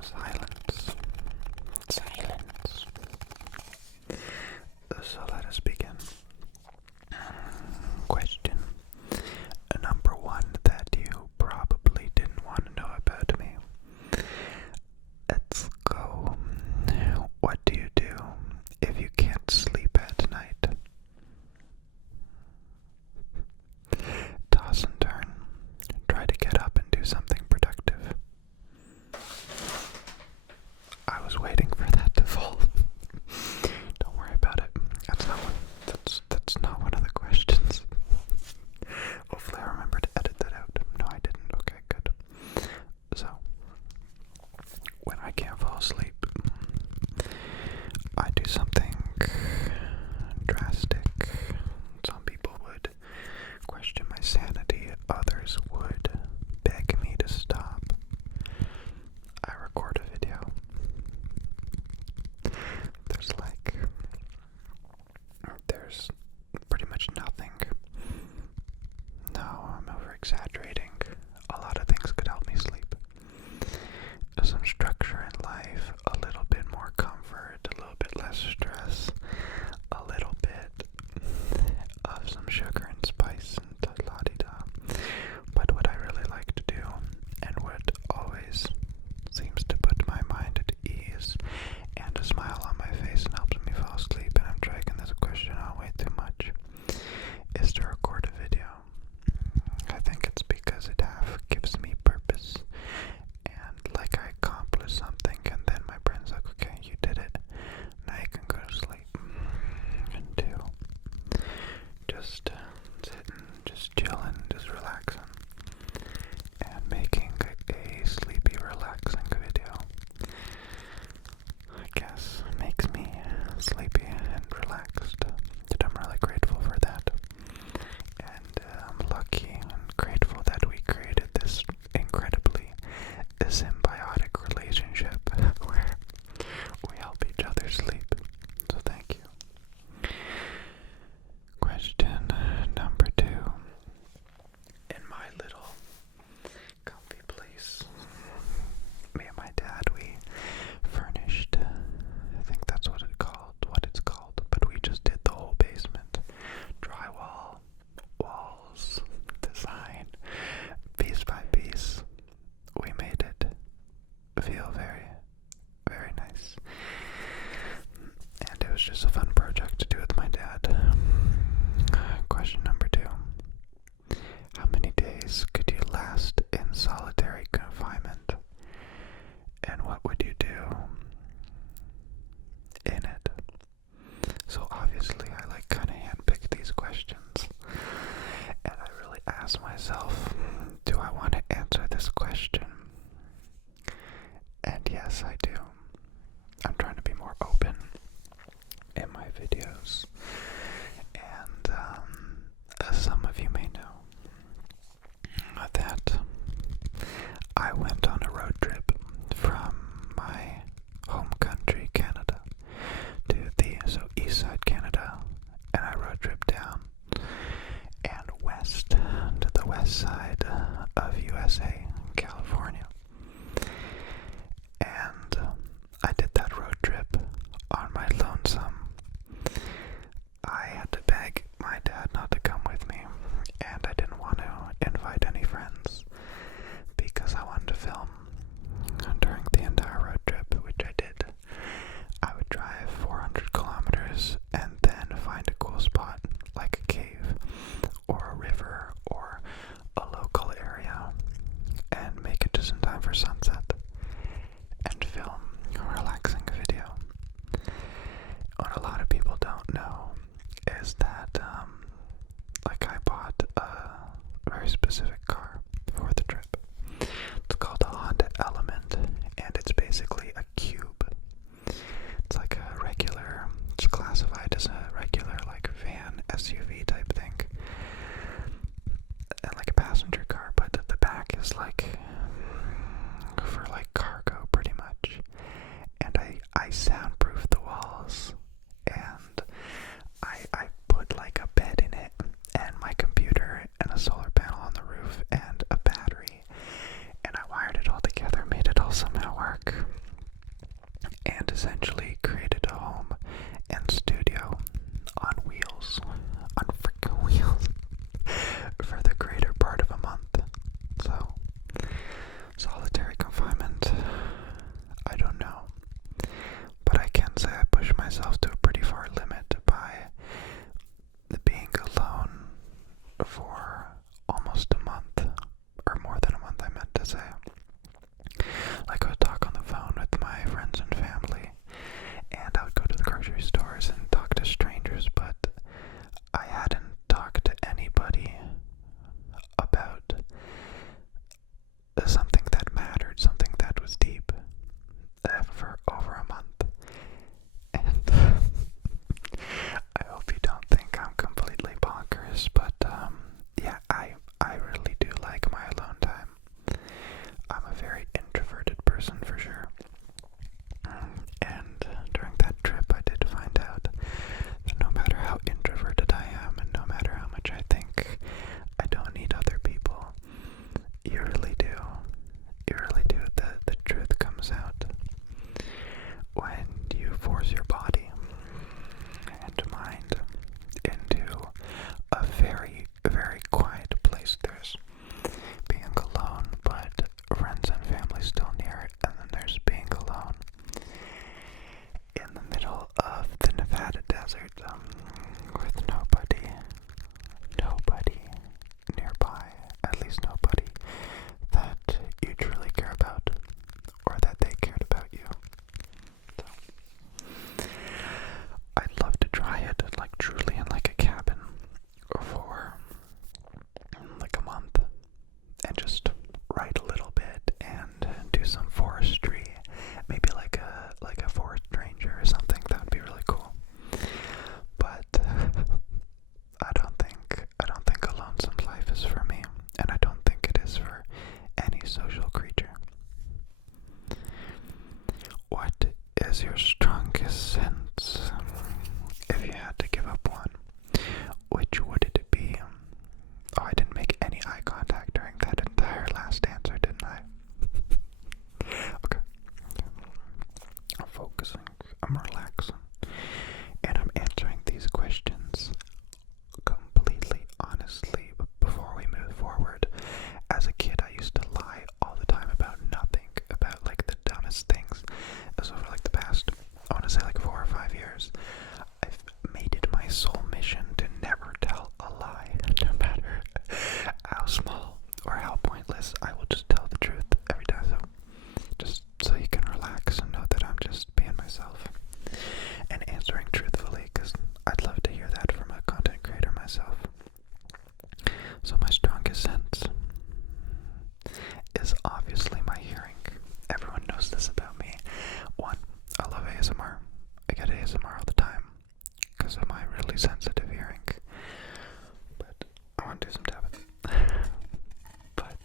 Silence. Silence. So let us begin. Question number one that you probably didn't want to know about me. Let's go. What do you do if you can't sleep at night? Toss and turn. Try to get up and do something productive. I was waiting for that to fall. Don't worry about it. That's not one of the questions. Hopefully I remember to edit that out. No, I didn't. Okay, good. So, when I can't fall asleep, I do something drastic. Some people would question my sanity. Others would beg me to stop. I record a video. There's pretty much nothing. No, I'm over exaggerating. A lot of things could help me sleep. Some structure in life, a little bit more comfort, a little bit less stress, a little bit of some sugar and spice and la-di-da. But what I really like to do, and what always seems to put my mind at ease and a smile on my face and helps me fall asleep, and I'm dragging this question on way too much, is to record a video. I think it's because it half gives me purpose, and like I accomplished something, and then my brain's like, okay, you did it, now you can go to sleep. And two, just sitting, just chilling, just relaxing, and making a sleepy, relaxing video, I guess, makes me sleepy and relaxed, and I'm really grateful for that. And I'm lucky and grateful that we created this incredibly symbiotic relationship where we help each other sleep. So thank you. Question number two. In my little comfy place, me and my dad, we furnished, I think that's what it's called, but we just did the whole basement. Drywall, walls, design, piece by piece. We made it feel very, very nice. And it was just a fun project to do with my dad. Question number two. How many days could you last in solitary confinement? And what would you do in it? So obviously I kind of handpicked these questions, and I really asked myself, do I want to answer this question? And yes, I do. I'm trying to be more open in my videos, and as some of you may know, that I went on a road trip from my home country, Canada, to the east side Canada, and I road trip down and west to the west side of USA, California. And I did that road trip on my lonesome. I had to beg my dad not to come with me, and I didn't want to invite any friends because I wanted to film during the entire road trip, which I did. I would drive 400 kilometers and then find a cool spot like a cave or a river or a local area and make it just in time for sunset and film a relaxing video. What a lot of people don't know is that I bought a very specific car for the trip. It's called a Honda Element, and it's basically a cube. It's like a regular, it's classified as a regular van SUV type thing, and like a passenger car, but the back is for cargo pretty much. And I soundproof the walls, and I put a bed in it, and my computer, and a solar panel on the roof, and a battery, and I wired it all together, made it all somehow work. say. Like I would talk on the phone with my friends and family, and I would go to the grocery stores and talk to strangers, but I hadn't talked to anybody about something that mattered, something that was deep, for over a month. And I hope you don't think I'm completely bonkers, but yeah, I really do like my alone time. I'm a very introverted person for sure. And during that trip, I did find out that no matter how introverted I am, and no matter how much I think I don't need other people, you really do. You really do. The truth comes out when you force your body and mind into a very, very quiet place. There's being alone, but friends and family still near it, and then there's being alone in the middle of the Nevada desert, with nobody nearby, at least nobody that you truly care about, or that they cared about you. So, I'd love to try it, like truly in like a cabin, for like a month, and just write a little bit and do some forestry, maybe like a forest ranger or something. That would be really cool. But I don't think a lonesome life is for me, and I don't think it is for any social creature. What is your strongest sense? If you had to give up one, which would it be? Oh, I didn't make any eye contact during that entire last answer, didn't I? Okay. I'm focusing, I'm relaxing, and I'm answering these questions completely honestly. Before we move forward, as a kid, I used to lie all the time about nothing, about like the dumbest things. So for like the past, I want to say like 4 or 5 years, I've made it my sole mission to never tell a lie, no matter how small or how pointless. I will just tell the truth every time, so just so you can relax and know that I'm just being myself and answering truthfully, because I'd love to hear that from a content creator myself. So my strongest sense is obviously my hearing. Everyone knows this about me. One, I love ASMR. I get ASMR all the time because of my really sensitive hearing. But I want to do some tapping. But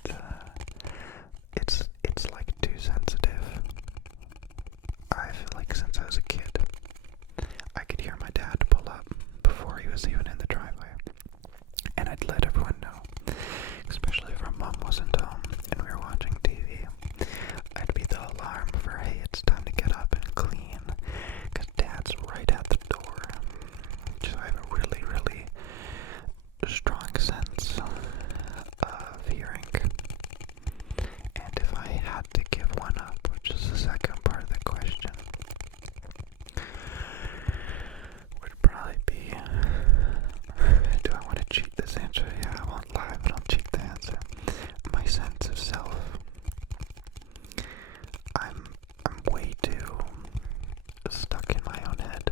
it's like too sensitive. I feel like since I was a kid, I could hear my dad pull up before he was even in the driveway, and I'd let everyone know, especially if our mom wasn't home and we were watching TV. I'd be the alarm for, hey, it's time to get up and clean, because dad's right at the door. So I have a really, really strong sense of hearing. And if I had to give one up, which is the second part of the question, would probably be, do I want to cheat this answer? Yeah, I won't lie, but I'll cheat the answer. My sense of self. I'm way too stuck in my own head,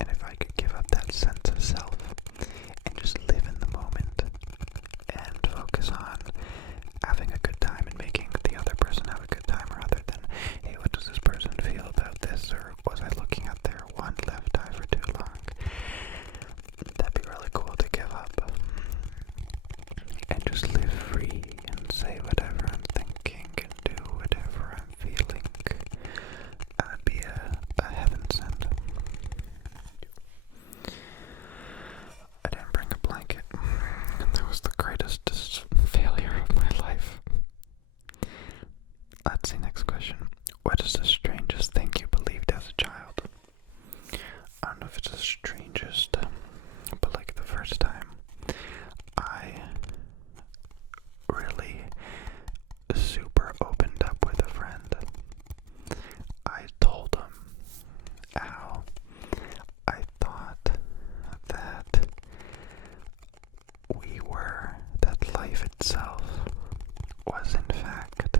and if I could give up that sense of self and just live in the moment and focus on having a good time and making the other person have a good time, rather than, hey, what does this person feel about this, or was I looking at their one left eye for too long? That'd be really cool to give up and just live free and say whatever I'm thinking and do whatever I'm feeling. That'd be a heaven sent. I didn't bring a blanket, and that was the greatest failure of my life. Let's see, next question. What is the strangest thing you believed as a child? I don't know if it's the strangest, but like the first time I really super opened up with a friend, I told him how I thought that that life itself was in fact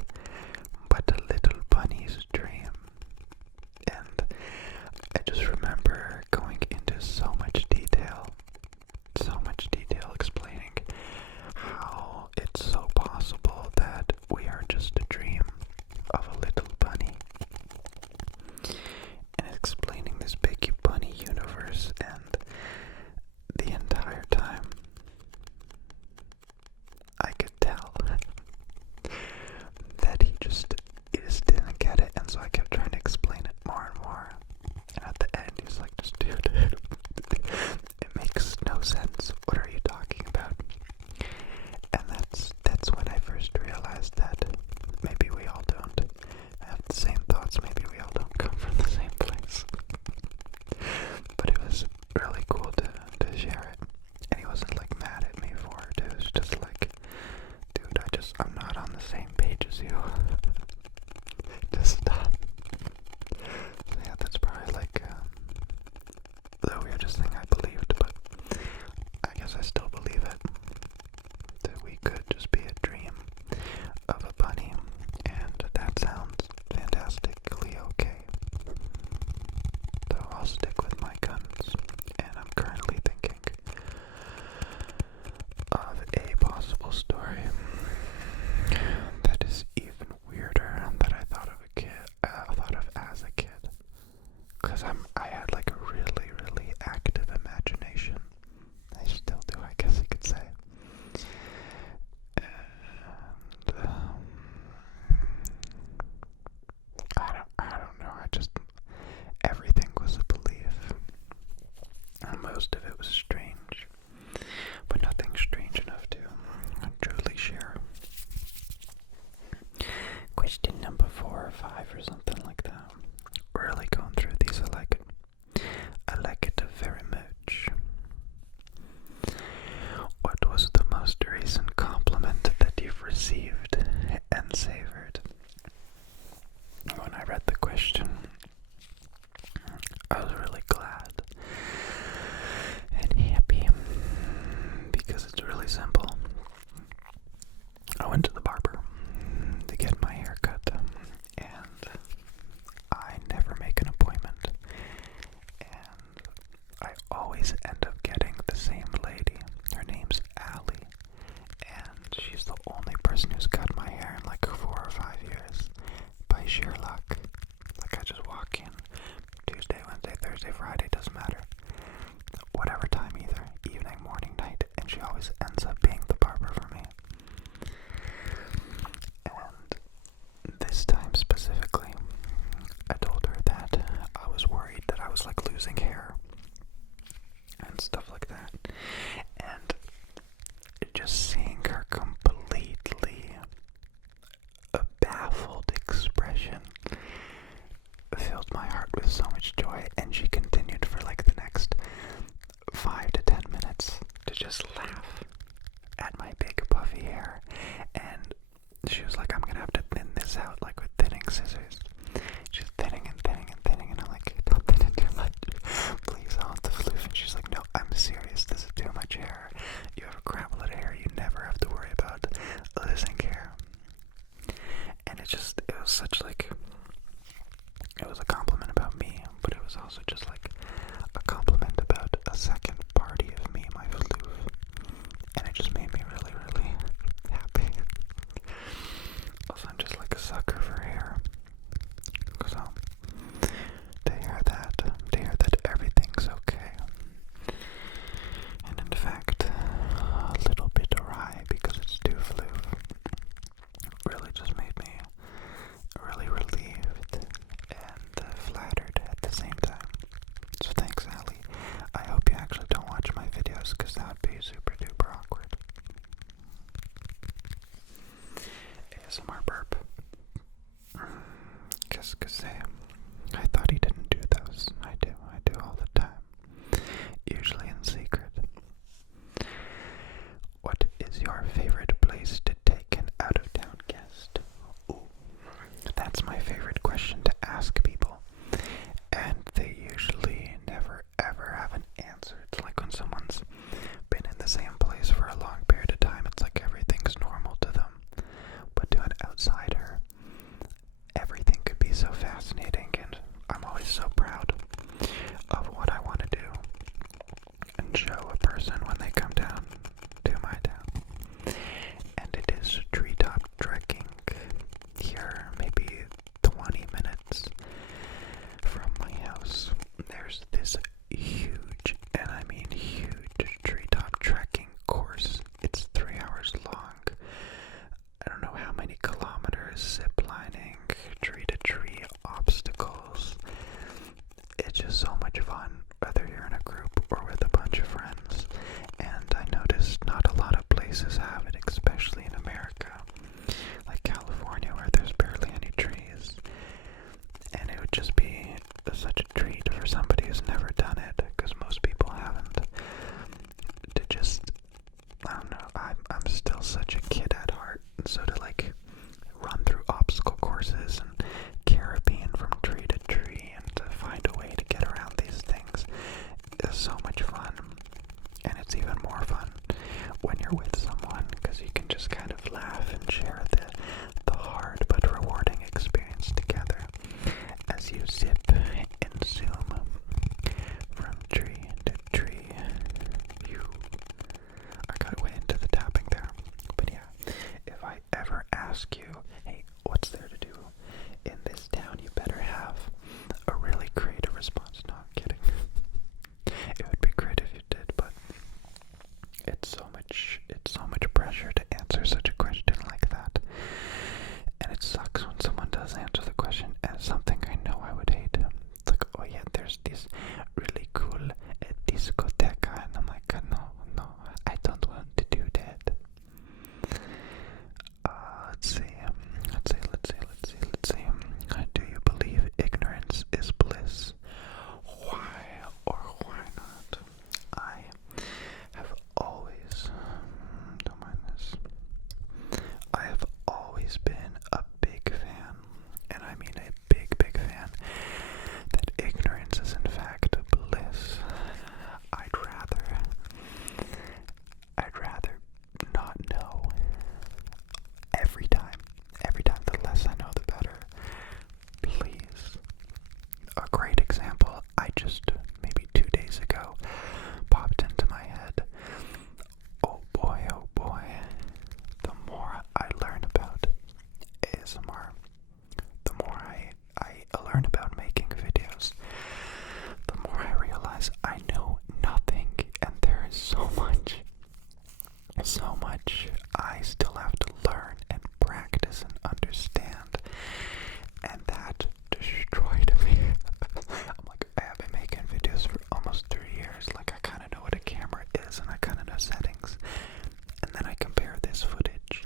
same page as you. Just stop. Yeah, that's probably like the weirdest thing I believed, but I guess I still believe it. That we could just be a dream of a bunny, and that sounds fantastically okay. So I'll stick with my guns, and I'm currently thinking of a possible story that is even weirder that I thought of as a kid. Because I had like a really, really active imagination. I still do, I guess you could say. And I don't know. Everything was a belief, and most of it was strange, but nothing strange enough to truly share. Question number 4 or 5 or something like that. Really going through these. I like it. I like it very much. What was the most recent compliment that you've received and savored? When I read the question, I was really glad and happy because it's really simple. I went to the barber to get my hair cut, and I never make an appointment, and I always end up getting the same lady. Her name's Allie, and she's the only person who's cut my hair in like 4 or 5 years by sheer luck. Like, I just walk in Tuesday, Wednesday, Thursday, Friday, doesn't matter, whatever time, either evening, morning, night, and she always ends up being the barber for me. And this time specifically, I told her that I was worried that I was like losing hair and stuff like that, and just seeing her completely baffled expression filled my heart with so much joy. And she continued for like the next 5 to 10 minutes to just laugh at my big puffy hair, and she was like, I'm gonna have to thin this out like with thinning scissors. She's thinning and thinning and thinning, and I'm like, don't thin it too much, please, I want the floof. And she's like, no, I'm serious, this is too much hair. You have a crap load of hair, you never have to worry about losing hair. And it was such like, it was a compliment about me, but it was also just like a compliment about a second party of me, my floof. And it just made me really, really happy. Also, I'm just like a sucker for hair. So, to hear that everything's okay. And in fact, a little bit awry because it's too floof, really just made me really relieved and flattered at the same time. So thanks, Allie. I hope you actually don't watch my videos, because that would be super duper awkward. ASMR burp. Cause I thought he didn't do those. I do all the time. Usually in secret. What is your favorite place to take an out-of-town guest? Ooh, that's my favorite question to ask people, and they usually never ever have an answer. It's like when someone's been in the same place for a long period of time, it's like everything's normal to them. But to an outsider, everything could be so fascinating, and I'm always so proud of what I want to do and show a person when they come down to my town. And it is treetop trekking here, maybe 20 minutes from my house. There's this huge, and I mean huge, treetop trekking course. It's 3 hours long. I don't know how many kilometers, zip lining, tree to tree obstacles. It's just so much fun, whether you're in a group or with a bunch of friends. And I noticed not a lot of places have it, especially in America, like California, where there's barely any trees. And it would just be such a treat for somebody who's never done it, because most people haven't, to just, I don't know, I'm still such a kid at heart, so to like laugh and share the hard but rewarding experience together as you zip and zoom from tree to tree. I got way into the tapping there. But yeah, if I ever ask you, hey, what's there to do in this town, you better have a really creative response. No, I'm kidding. It would be great if you did, but it's so much pressure to answer such a question like that. And it sucks when someone does answer the question and it's something I know I would hate. It's like, oh yeah, there's this really cool discoteca, and I'm like, no, I don't want to do that. Let's see. Do you believe ignorance is bliss? Why or why not? I have always, don't mind this, I have always been a big fan, and I mean a big fan, that ignorance is in fact bliss. I'd rather not know. Every time, the less I know, the better. Please. A great example, I just, maybe 2 days ago, popped into my head. Oh boy, the more I learn about ASMR, the more I learn about making videos, the more I realize I know nothing, and there is so much I still have to learn and practice and understand, and that destroyed me. I'm like, I have been making videos for almost 3 years, like I kind of know what a camera is and I kind of know settings, and then I compare this footage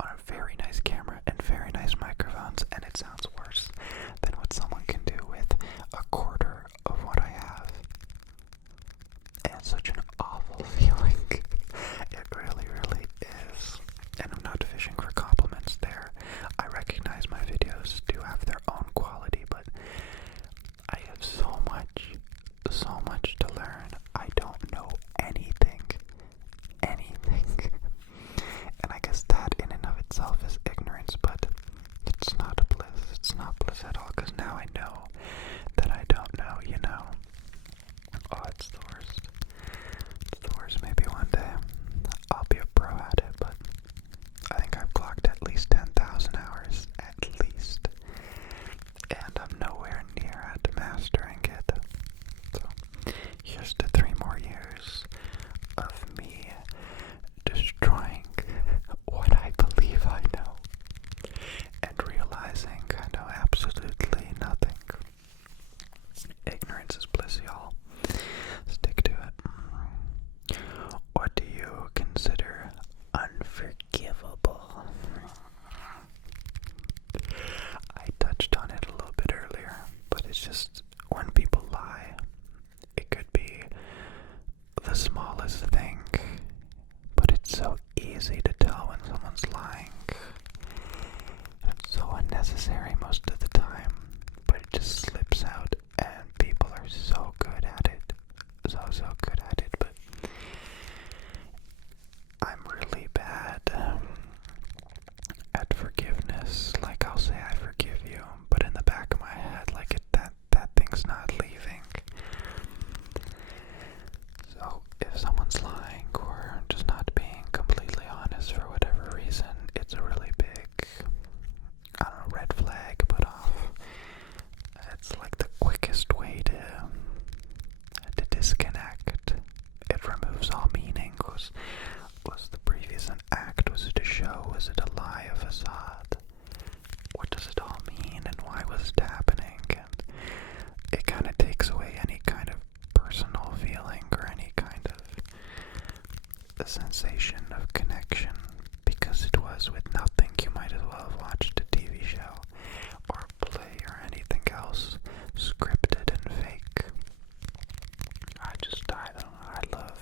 on a very nice camera and very nice microphones, and it sounds worse than what someone can do with a quarter of what I have. And it's such an awful feeling. It really is. And I'm not fishing for compliments there. I recognize my videos do have their own quality, but I have so much to learn. I don't know anything. And I guess that in and of itself is ignorance, but it's not bliss. It's not bliss at all, because now I know that I don't know, you know. Oh, it's the worst. It's the worst. Maybe one day I'll be a pro at it, but I think I've clocked at least 10,000 hours, at least. And I'm nowhere near at mastering it. So, here's to 3 more years of me destroying what I believe I know and realizing I know absolutely nothing. Ignorance is bliss, y'all. Stick to it. What do you consider unforgivable? I touched on it a little bit earlier, but it's just when people lie. It could be the smallest thing, but it's so easy to tell when someone's lying. It's so unnecessary most of the time, but it just slips out, and people are so good at it. So good at it, but I'm really bad at forgiveness. Like, I'll say I forgive you, but in the back of my head, like, that thing's not leaving. So if someone's lying or just not being completely honest for whatever reason, it's a really big, I don't know, red flag put off. It's like the quickest way to disconnect. It removes all meaning. Was the previous an act? Was it a show? Was it a lie, a facade? What does it all mean, and why was it happening? And it kind of takes away any kind of personal feeling or any kind of the sensation of connection, because it was with nothing. You might as well have watched a TV show or a play or anything else, scripted and fake. I don't know, I love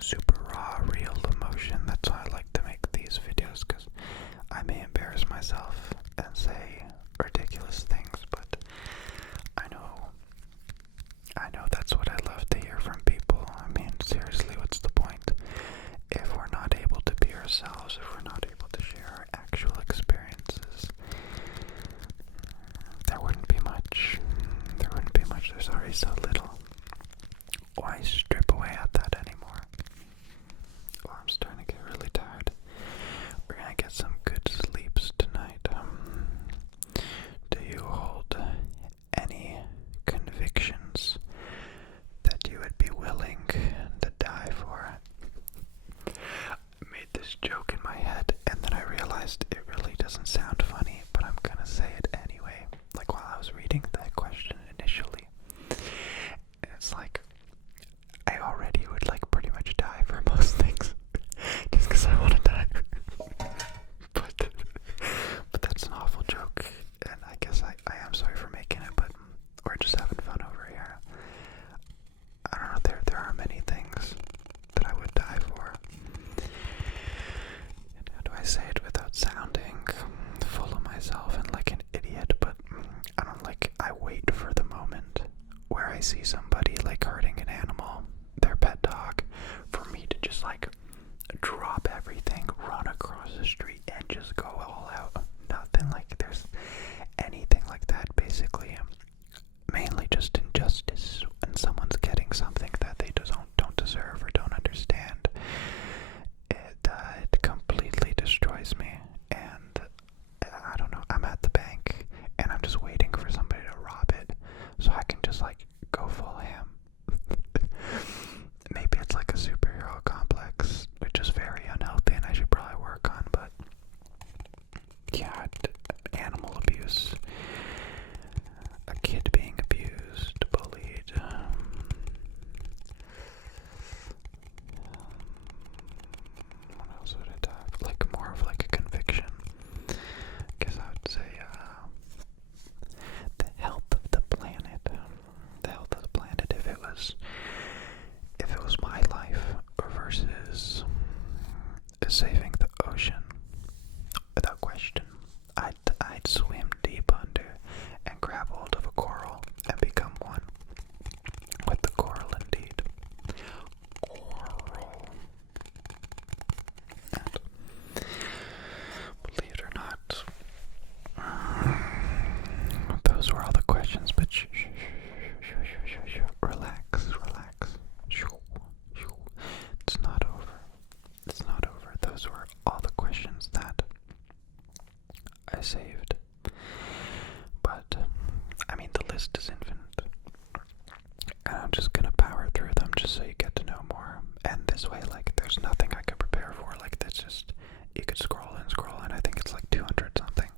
super raw, real emotion. That's why I like to make these videos, because I may embarrass myself and say ridiculous things, but I know that's what I love to hear from people. I mean, seriously, what's the point if we're not able to be ourselves, if we're not able to share why strip away at that anymore? Well, I'm starting to get really tired. We're gonna get some good sleeps tonight. Do you hold any convictions that you would be willing to die for? I made this joke in my head, and then I realized it really doesn't sound funny, but I'm gonna say it anyway. Like while I was reading that question initially, it's like I already would like pretty much die for most things, just because I want to die. but that's an awful joke, and I guess I am sorry for making it, but we're just having fun over here. I don't know, there are many things that I would die for. And how do I say it without sounding full of myself and like an idiot? But I wait for the moment where I see somebody like hurting an animal, their pet dog, for me to just like drop everything, run across the street, and just go all out. Nothing like there's anything like that, basically. Mainly just injustice when someone's getting something that they don't deserve or don't understand. It completely destroys me, and I don't know, I'm at the bank and I'm just waiting for somebody to rob it so I can just like go full ham. Maybe it's like a superhero complex, which is very unhealthy and I should probably work on, but yeah, animal abuse, a kid being abused, bullied, what else would it have? Like more of like a conviction. I guess I would say the health of the planet. The health of the planet. If it was my life versus saving the ocean, without question, I'd swim deep under and grab hold of a coral and become one with the coral indeed. Coral. And believe it or not, those were all the questions, but relax. It's not over. It's not over. Those were all the questions that I saved. But, I mean, the list is infinite. And I'm just gonna power through them just so you get to know more. And this way, like, there's nothing I could prepare for. Like, that's just, you could scroll and I think it's like 200 something.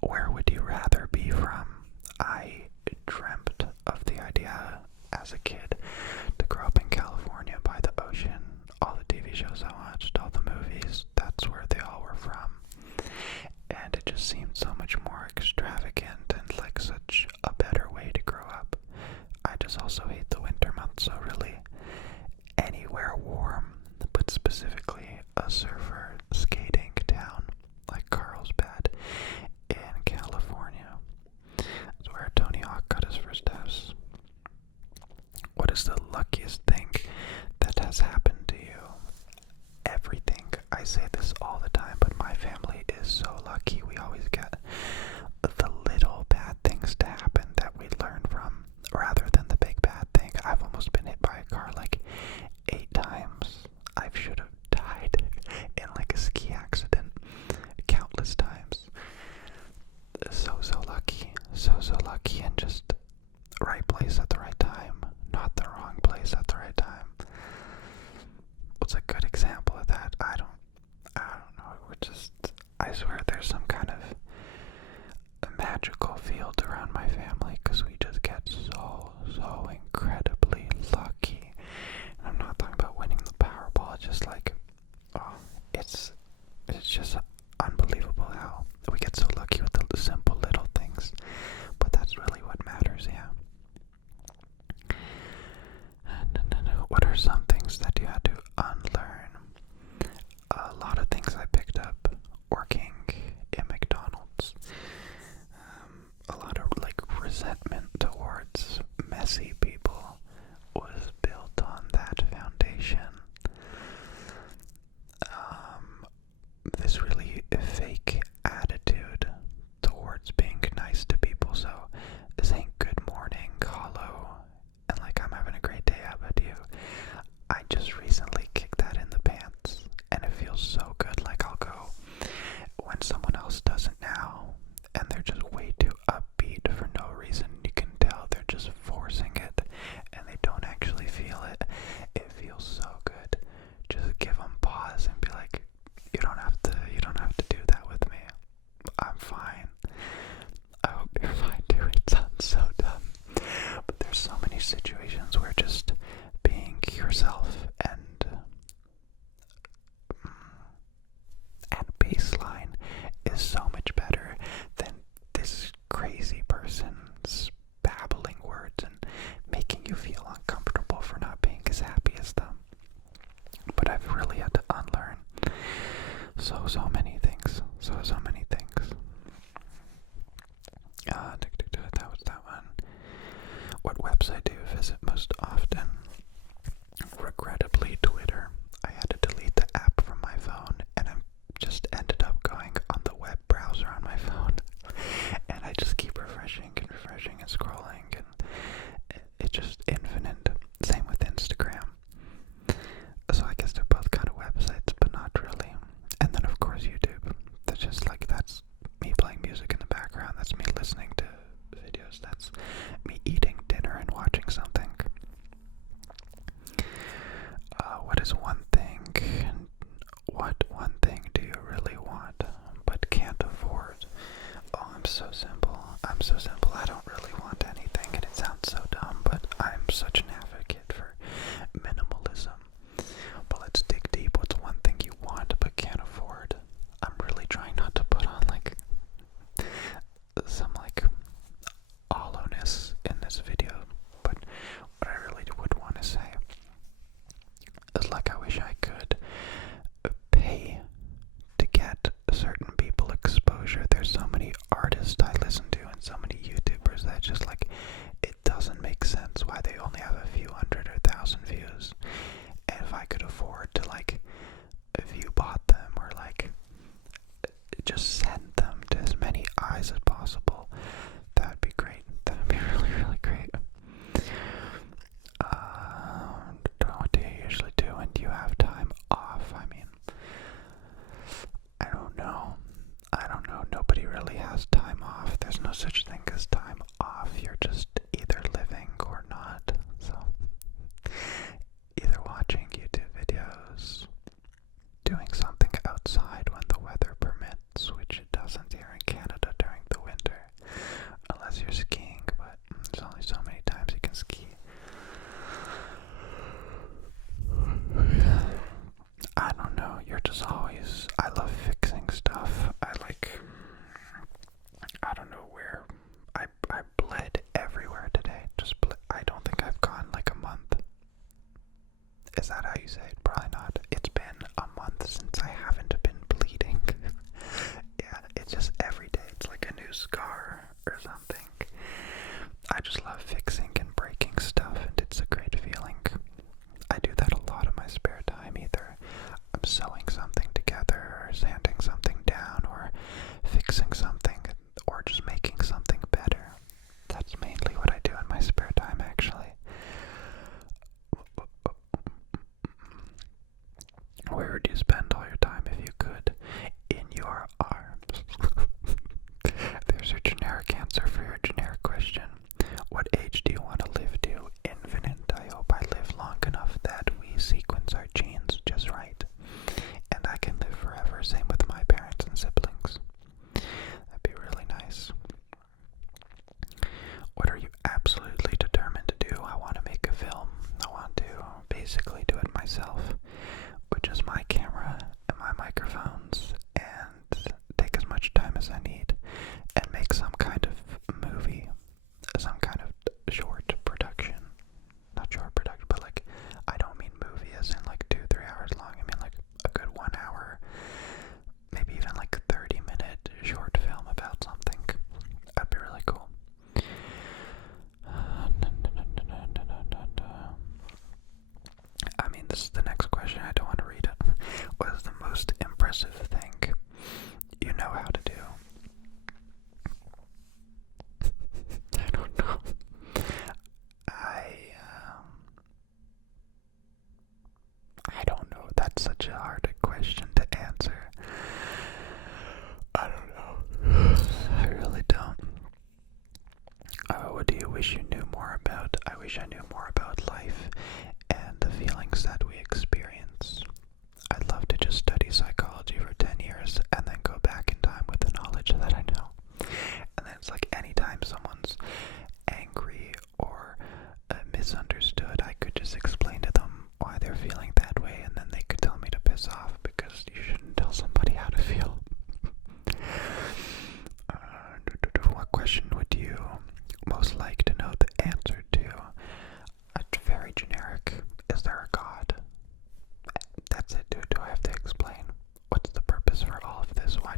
Where would you rather be from? I dreamt of the idea as a kid to grow up in California by the ocean. All the TV shows I watched, all the movies, that's where they all were from. And it just seemed so much more extravagant and like such a better way to grow up. I just also hate the winter months, so really anywhere warm, but specifically a surfer skating town like Carlsbad in California. That's where Tony Hawk got his first house. What is the luckiest thing that has happened to you? Everything. I say this all the time, but my family is so lucky. We always get the little bad things to happen that we learn from, rather than the big bad thing. I've almost been hit by a car like 8 times. I should have died in like a ski accident countless times. So lucky. So lucky, and just right place at the right time, not the wrong place at the right time. What's a good example of that? I don't know. I swear there's some kind of a magical field around my family, because we just get so incredibly lucky. And I'm not talking about winning the Powerball. It's just like, it's just unbelievable how we get so lucky with the simple little things. But that's really what matters, yeah. What are some things that you had to unlearn? A lot of things I picked up working in McDonald's. A lot of like resentment towards messy people. is so much better than this crazy person's babbling words and making you feel uncomfortable for not being as happy as them. But I've really had to unlearn so many things. So many things. That was that one. What website do you visit most often? Regrettably, Twitter. I had to delete the app from my phone, and I just ended up going on the web browser on my phone. And I just keep refreshing and scrolling, and it's just infinite. Same with Instagram. So I guess they're both kind of websites, but not really. And then of course YouTube. That's me playing music in the background. That's me listening to videos. That's me eating dinner and watching something. What one thing do you really want but can't afford? Oh, I'm so simple. I don't really want anything, and it sounds so dumb, but I'm such an advocate for minimalism. But let's dig deep. What's one thing you want but can't afford? I'm really trying not to put on some hollowness in this video, but what I really would want to say is I wish I could pay to get certain people exposure. There's so many artists I listen to and so many YouTubers that just it doesn't make sense why they only have a few hundred or thousand views. And if I could afford to view bot them or just send them to as many eyes as possible, that would be great. That would be really, really great. What do you usually do when you have time off? I mean, I don't know. Nobody really has time off. There's no such thing as time off. You're just either living or not. So, either watching YouTube videos, doing something outside when the weather permits, which it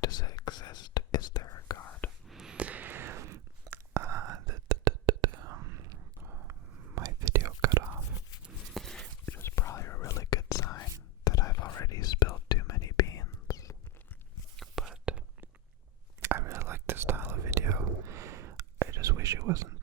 does it exist? Is there a God? My video cut off, which is probably a really good sign that I've already spilled too many beans. But I really like this style of video. I just wish it wasn't